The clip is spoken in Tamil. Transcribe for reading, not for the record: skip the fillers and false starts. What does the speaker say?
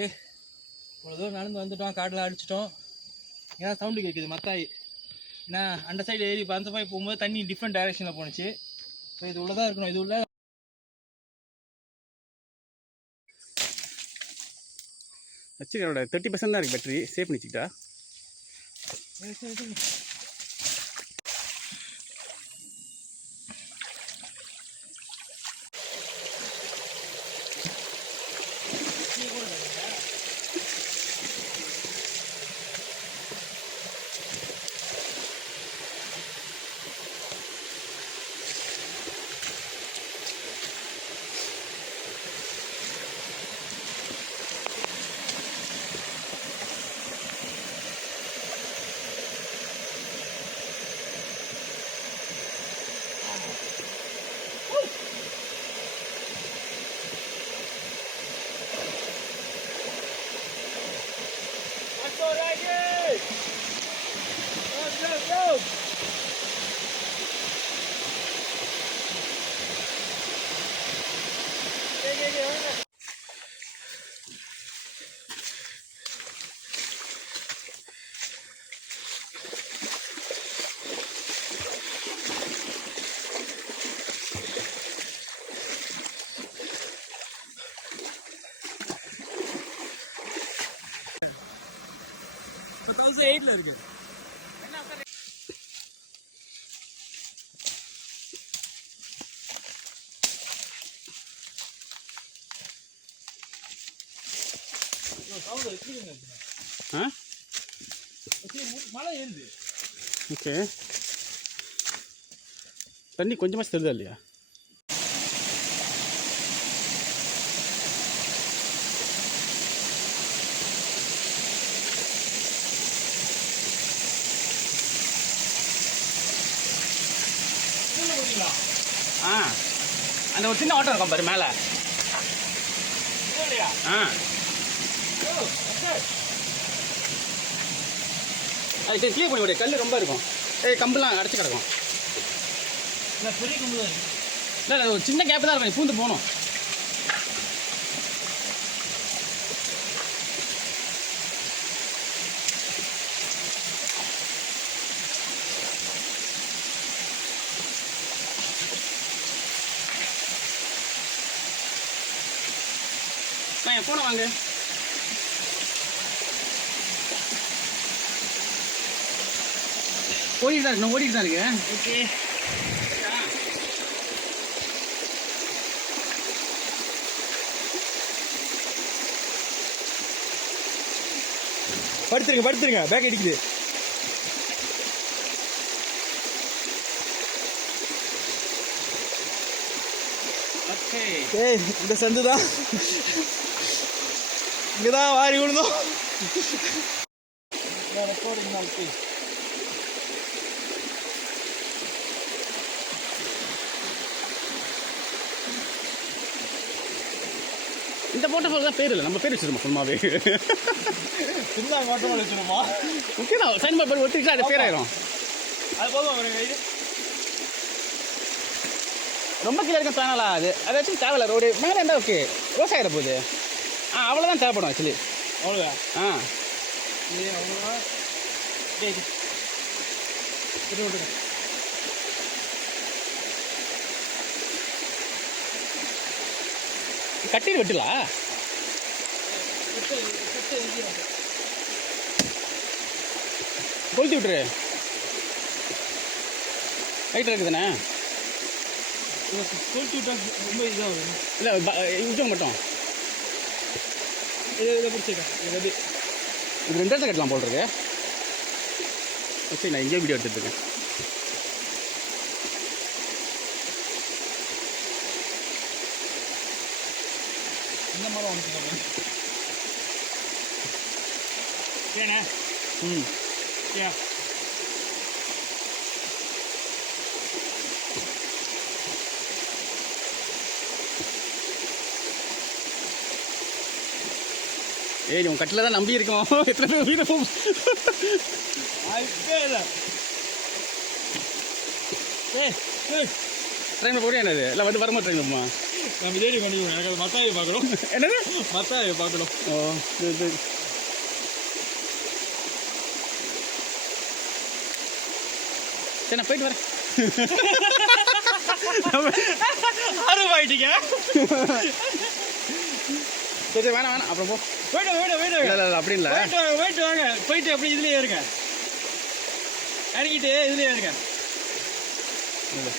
இவ்வளோ தூரம் நடந்து வந்துட்டோம், காட்டில் அடிச்சிட்டோம். ஏன்னா சவுண்டு கேட்குது மத்தாய். ஏன்னா அந்த சைடு ஏறி இப்போ அந்த மாதிரி போகும்போது தண்ணி டிஃப்ரெண்ட் டைரெக்ஷனில் போணுச்சு. ஸோ இது உள்ளதான் இருக்கணும். இது உள்ள வச்சுக்கிறோட 30% தான் இருக்குது பேட்டரி. சேவ் பண்ணிச்சுக்கிட்டா இருக்கு. மழை ஏறுது. ஓகே, தண்ணி கொஞ்சமாச்சு தெரியுதா இல்லையா? அந்த ஒரு சின்ன ஓட்டம் இருக்கும் பாரு மேலே. அது கிளியர் பண்ணி விடு. கல் ரொம்ப இருக்கும். கம்பெல்லாம் அடைச்சி கிடக்கும். பெரிய கம்பு தான். இல்லை ஒரு சின்ன கேப்பு தான் இருக்கும். பூந்து போகணும். என் போன வாங்க. ஓடிட்டு தான் இருக்கு. ஓடிட்டு தான் இருக்கு. ஓகே, படுத்துருங்க. பேக் அடிக்குது. இந்த சந்து தான். இங்கதான் வாரி விழுந்தோம். இந்த போட்டோ தான் பேர் இல்லை. நம்ம பேர் வச்சிருமா சும்மாவே. சும்மா மட்டும் வச்சிருமா? ஓகே தான். சைன் போர்டு ஒட்டிக்கிட்டா அது பேராயிரும். அது போதும். ரொம்ப கீழே இருக்க பேனலா அது. அதை வச்சு தேவையில்ல. ரோடு மேலே இருந்தால் ஓகே. ரோஸ் ஆகிட போகுது. அவ்வளோதான் தேவைப்படும் ஆக்சுவலி. அவ்வளோதான். அவ்வளோதான். கட்டிட்டு வெட்டலாம். கொளுத்தி விட்டுரு. ரைட் இருக்குதுண்ணே. கொளுத்தி விட்டா ரொம்ப இதாகும். இல்லை விட்டவங்க மட்டும் இதை பிடிச்சிருக்கேன். இது 2 இடத்துல கட்டலாம் போல் இருக்கு. சரி, நான் எங்கேயோ வீடியோ எடுத்துருக்கேன். இந்த மாதிரி வந்துட்டு ஏண்ணே. ஏன் ஏய், உன் கட்டில் தான் நம்பி இருக்கோம். எத்தனை வீடு ட்ரெயினில் போட என்னது இல்லை வந்து வரமா ட்ரெயின் நம்ம இதே பண்ணிக்கணும். எனக்கு அது மத்தாயை பார்க்கணும். என்னது மத்தாயை பார்க்கணும். ஓ சரி சரி சரி நான் போயிட்டு வரேன். ஆர்வமாயிட்டீங்க. சரி சரி வேணாம் அப்புறம் போ. போயிட்டு இல்லை அப்படி இல்லை, போயிட்டு வாங்க. போயிட்டு அப்படியே இதுலயே இருங்க, இறங்கிட்டு இதுலயே இருங்க. இல்லை